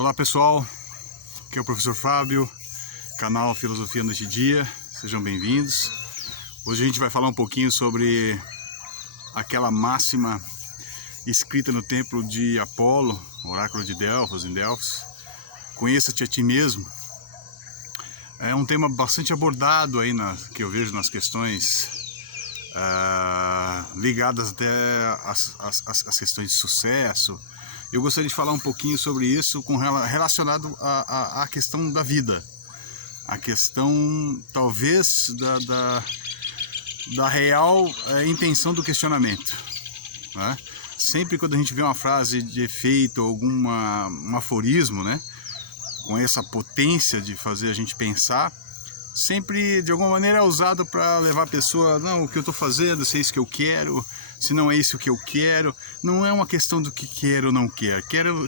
Olá pessoal, aqui é o professor Fábio, canal Filosofia Noite e Dia, sejam bem-vindos. Hoje a gente vai falar um pouquinho sobre aquela máxima escrita no templo de Apolo, oráculo de Delfos, em Delfos: conheça-te a ti mesmo. É um tema bastante abordado aí que eu vejo nas questões ligadas até às questões de sucesso. Eu gostaria de falar um pouquinho sobre isso relacionado à questão da vida, a questão talvez da real intenção do questionamento, né? Sempre quando a gente vê uma frase de efeito, um aforismo, né, com essa potência de fazer a gente pensar, sempre de alguma maneira é usado para levar a pessoa: não, o que eu estou fazendo, se é isso que eu quero, se não é isso que eu quero. Não é uma questão do que quero ou não quero.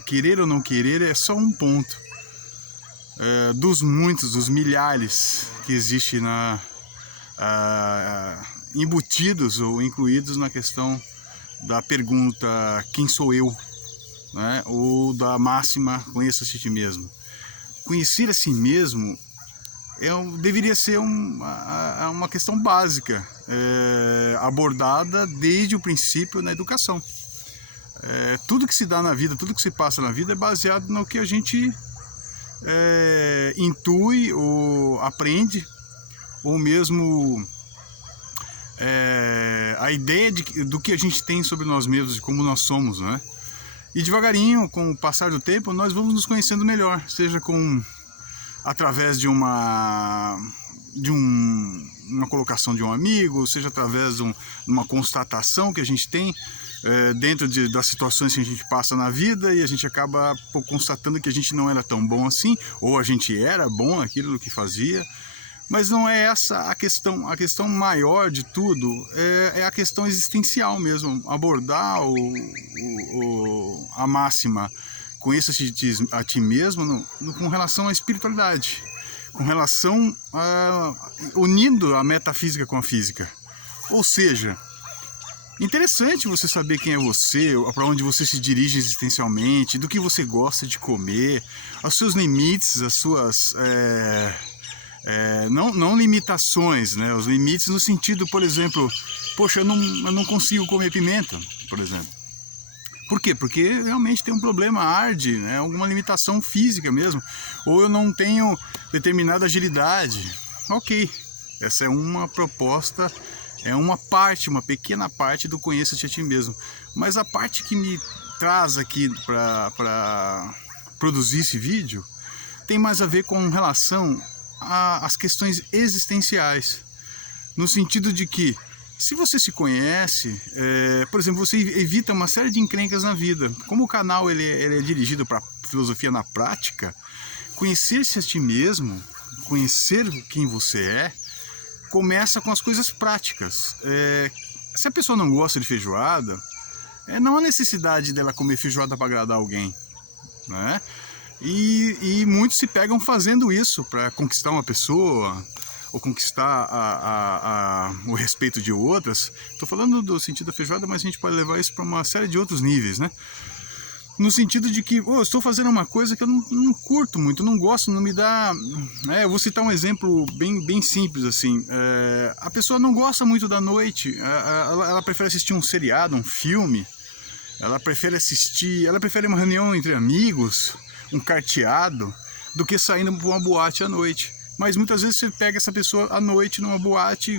Querer ou não querer é só um ponto dos muitos, dos milhares que existem embutidos ou incluídos na questão da pergunta quem sou eu, né? Ou da máxima conheça-te a ti mesmo. Conhecer a si mesmo deveria ser uma questão básica, abordada desde o princípio na educação. Tudo que se dá na vida, tudo que se passa na vida é baseado no que a gente intui ou aprende, ou mesmo a ideia do que a gente tem sobre nós mesmos, de como nós somos, né? E devagarinho, com o passar do tempo, nós vamos nos conhecendo melhor, seja através de uma colocação de um amigo, seja através de uma constatação que a gente tem dentro das situações que a gente passa na vida, e a gente acaba constatando que a gente não era tão bom assim, ou a gente era bom naquilo que fazia. Mas não é essa a questão. A questão maior de tudo é a questão existencial mesmo, abordar a máxima conheça-te a ti mesmo com relação à espiritualidade, com relação unindo a metafísica com a física. Ou seja, interessante você saber quem é você, para onde você se dirige existencialmente, do que você gosta de comer, os seus limites, as suas não limitações, né? Os limites no sentido, por exemplo, poxa, eu não consigo comer pimenta, por exemplo. Por quê? Porque realmente tem um problema, arde, né? Alguma limitação física mesmo. Ou eu não tenho determinada agilidade. Ok, essa é uma proposta, é uma pequena parte do conheça-te a ti mesmo. Mas a parte que me traz aqui para produzir esse vídeo tem mais a ver com relação às questões existenciais. No sentido de que, se você se conhece, por exemplo, você evita uma série de encrencas na vida. Como o canal ele é dirigido para filosofia na prática, conhecer-se a ti mesmo, conhecer quem você começa com as coisas práticas. Se a pessoa não gosta de feijoada, não há necessidade dela comer feijoada para agradar alguém, né? E muitos se pegam fazendo isso para conquistar uma pessoa, ou conquistar o respeito de outras. Estou falando do sentido da feijoada, mas a gente pode levar isso para uma série de outros níveis, né? No sentido de que, eu estou fazendo uma coisa que eu não curto muito, não gosto, não me dá... eu vou citar um exemplo bem simples, assim. A pessoa não gosta muito da noite, ela prefere assistir um seriado, um filme, ela prefere uma reunião entre amigos, um carteado, do que saindo para uma boate à noite. Mas muitas vezes você pega essa pessoa à noite numa boate,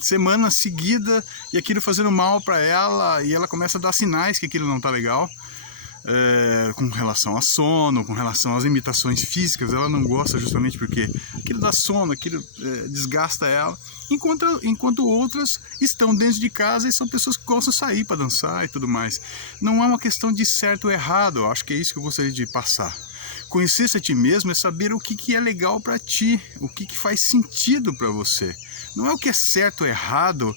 semana seguida, e aquilo fazendo mal para ela, e ela começa a dar sinais que aquilo não está legal, com relação a sono, com relação às limitações físicas. Ela não gosta justamente porque aquilo dá sono, aquilo desgasta ela, enquanto outras estão dentro de casa e são pessoas que gostam de sair para dançar e tudo mais. Não é uma questão de certo ou errado, eu acho que é isso que eu gostaria de passar. Conhecer-se a ti mesmo é saber o que é legal para ti, o que faz sentido para você. Não é o que é certo ou errado,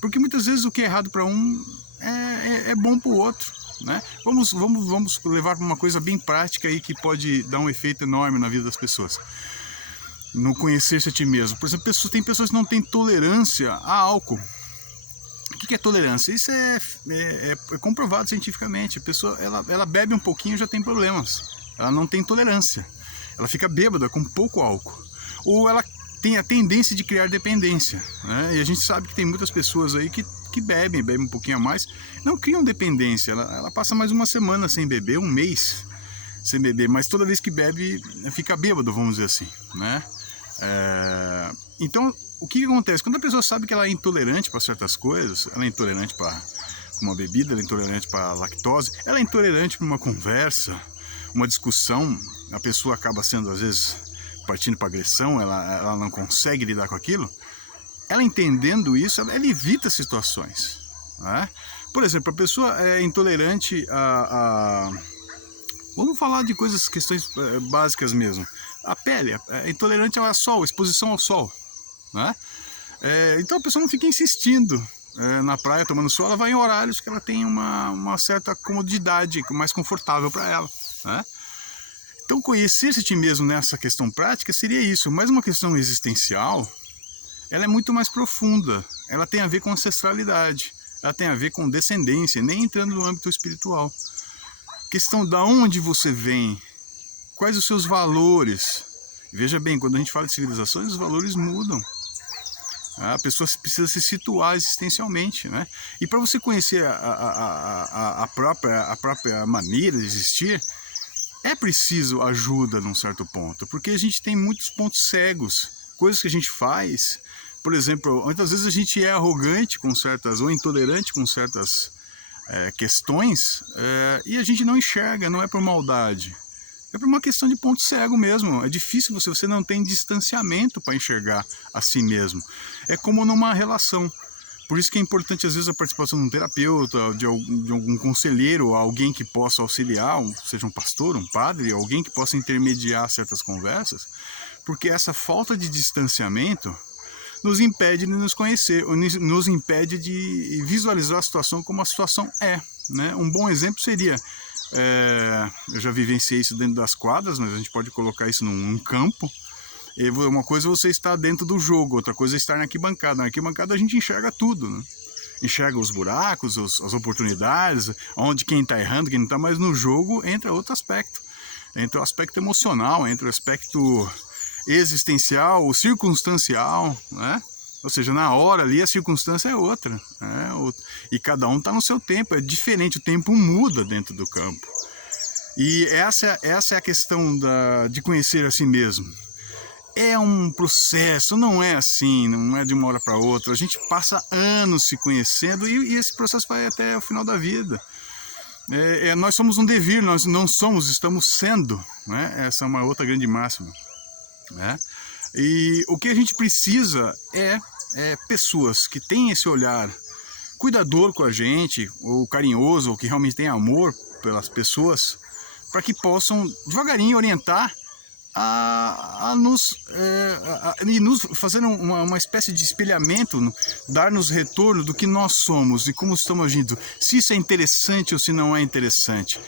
porque muitas vezes o que é errado para um é bom para o outro, né? Vamos levar para uma coisa bem prática aí que pode dar um efeito enorme na vida das pessoas. No conhecer-se a ti mesmo. Por exemplo, tem pessoas que não têm tolerância a álcool. O que é tolerância? Isso é comprovado cientificamente. A pessoa ela bebe um pouquinho e já tem problemas. Ela não tem tolerância. Ela fica bêbada com pouco álcool. Ou ela tem a tendência de criar dependência, né? E a gente sabe que tem muitas pessoas aí que bebem um pouquinho a mais, não criam dependência. Ela passa mais uma semana sem beber, um mês sem beber, mas toda vez que bebe fica bêbado, vamos dizer assim, né? Então, o que acontece? Quando a pessoa sabe que ela é intolerante para certas coisas, ela é intolerante para uma bebida, ela é intolerante para lactose, ela é intolerante para uma conversa, uma discussão, a pessoa acaba sendo, às vezes, partindo para agressão, ela não consegue lidar com aquilo. Ela entendendo isso, ela evita situações, né? Por exemplo, a pessoa é intolerante vamos falar de questões básicas mesmo. A pele é intolerante ao sol, exposição ao sol, né? Então a pessoa não fica insistindo na praia tomando sol, ela vai em horários que ela tem uma certa comodidade, mais confortável para ela, né? Então conhecer-se a ti mesmo nessa questão prática seria isso, mas uma questão existencial, ela é muito mais profunda, ela tem a ver com ancestralidade, ela tem a ver com descendência, nem entrando no âmbito espiritual. Questão da onde você vem, quais os seus valores. Veja bem, quando a gente fala de civilizações, os valores mudam. A pessoa precisa se situar existencialmente, né? E para você conhecer a própria maneira de existir, é preciso ajuda num certo ponto, porque a gente tem muitos pontos cegos, coisas que a gente faz. Por exemplo, muitas vezes a gente é arrogante com certas, ou intolerante com certas questões, e a gente não enxerga, não é por maldade. É por uma questão de ponto cego mesmo. É difícil, você não tem distanciamento para enxergar a si mesmo. É como numa relação. Por isso que é importante, às vezes, a participação de um terapeuta, de algum conselheiro, alguém que possa auxiliar, seja um pastor, um padre, alguém que possa intermediar certas conversas, porque essa falta de distanciamento nos impede de nos conhecer, nos impede de visualizar a situação como a situação é, né? Um bom exemplo seria, eu já vivenciei isso dentro das quadras, mas a gente pode colocar isso num campo. E uma coisa é você estar dentro do jogo, outra coisa é estar na arquibancada. Na arquibancada a gente enxerga tudo, né? Enxerga os buracos, as oportunidades, onde quem está errando, quem não está, mas no jogo entra outro aspecto. Entra o aspecto emocional, entra o aspecto existencial, o circunstancial, né? Ou seja, na hora ali a circunstância é outra, né? E cada um está no seu tempo, é diferente, o tempo muda dentro do campo. E essa é a questão de conhecer a si mesmo. É um processo, não é assim, não é de uma hora para outra. A gente passa anos se conhecendo e esse processo vai até o final da vida. Nós somos um devir, nós não somos, estamos sendo, né? Essa é uma outra grande máxima, né? E o que a gente precisa é pessoas que têm esse olhar cuidador com a gente, ou carinhoso, ou que realmente tem amor pelas pessoas, para que possam devagarinho orientar e nos fazer uma espécie de espelhamento, dar-nos retorno do que nós somos e como estamos agindo, se isso é interessante ou se não é interessante.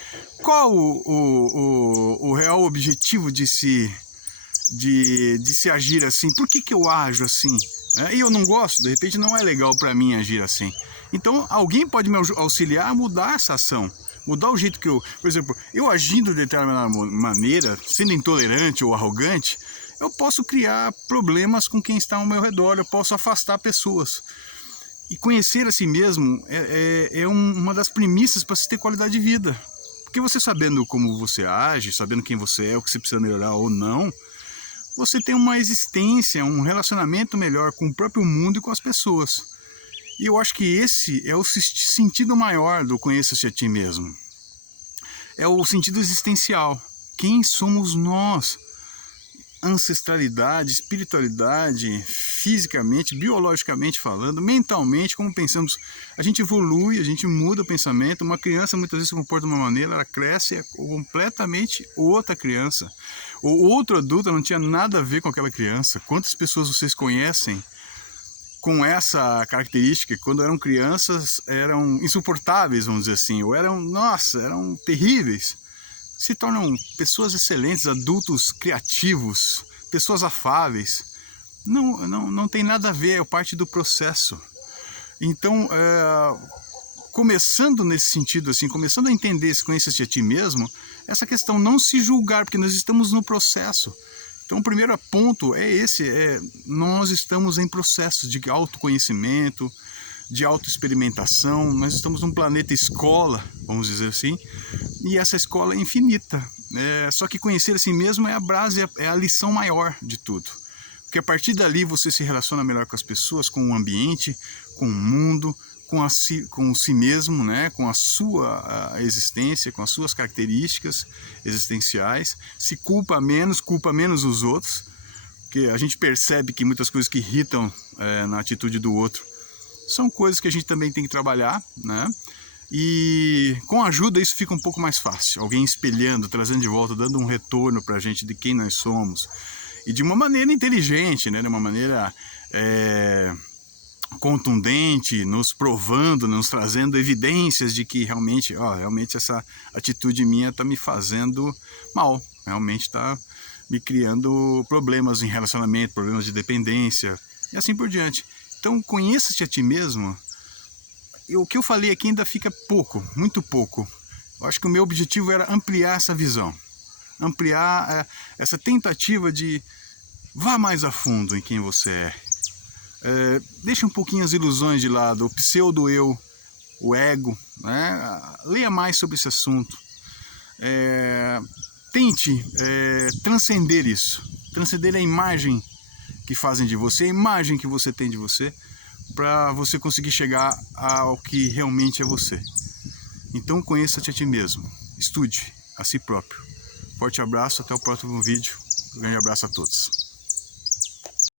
Qual o real objetivo de se agir assim? Por que eu ajo assim? E eu não gosto, de repente não é legal para mim agir assim. Então alguém pode me auxiliar a mudar essa ação. Mudar o jeito que por exemplo, eu agindo de determinada maneira, sendo intolerante ou arrogante, eu posso criar problemas com quem está ao meu redor, eu posso afastar pessoas. E conhecer a si mesmo é uma das premissas para se ter qualidade de vida. Porque você sabendo como você age, sabendo quem você é, o que você precisa melhorar ou não, você tem uma existência, um relacionamento melhor com o próprio mundo e com as pessoas. E eu acho que esse é o sentido maior do conheça-se a ti mesmo. É o sentido existencial. Quem somos nós? Ancestralidade, espiritualidade, fisicamente, biologicamente falando, mentalmente, como pensamos. A gente evolui, a gente muda o pensamento. Uma criança muitas vezes se comporta de uma maneira, ela cresce e é completamente outra criança. O outro adulto não tinha nada a ver com aquela criança. Quantas pessoas vocês conhecem com essa característica, que quando eram crianças eram insuportáveis, vamos dizer assim, ou eram terríveis, se tornam pessoas excelentes, adultos criativos, pessoas afáveis? Não tem nada a ver, é parte do processo. Então, começando nesse sentido, assim, começando a entender esse conhecer-se a ti mesmo, essa questão não se julgar, porque nós estamos no processo. Então o primeiro ponto é esse, nós estamos em processo de autoconhecimento, de autoexperimentação, nós estamos num planeta escola, vamos dizer assim, e essa escola é infinita. Só que conhecer a si mesmo é a base, é a lição maior de tudo. Porque a partir dali você se relaciona melhor com as pessoas, com o ambiente, com o mundo, com si mesmo, né? Com a sua existência, com as suas características existenciais, se culpa menos os outros, porque a gente percebe que muitas coisas que irritam na atitude do outro são coisas que a gente também tem que trabalhar, né? E com ajuda isso fica um pouco mais fácil, alguém espelhando, trazendo de volta, dando um retorno para a gente de quem nós somos, e de uma maneira inteligente, né? De uma maneira contundente, nos provando, nos trazendo evidências de que realmente essa atitude minha está me fazendo mal, realmente está me criando problemas em relacionamento, problemas de dependência e assim por diante. Então conheça-te a ti mesmo. O que eu falei aqui ainda fica pouco, muito pouco. Eu acho que o meu objetivo era ampliar essa visão, ampliar essa tentativa de vá mais a fundo em quem você é. Deixa um pouquinho as ilusões de lado, o pseudo-eu, o ego, né? Leia mais sobre esse assunto. Tente transcender isso, transcender a imagem que fazem de você, a imagem que você tem de você, para você conseguir chegar ao que realmente é você. Então conheça-te a ti mesmo, estude a si próprio. Forte abraço, até o próximo vídeo. Um grande abraço a todos.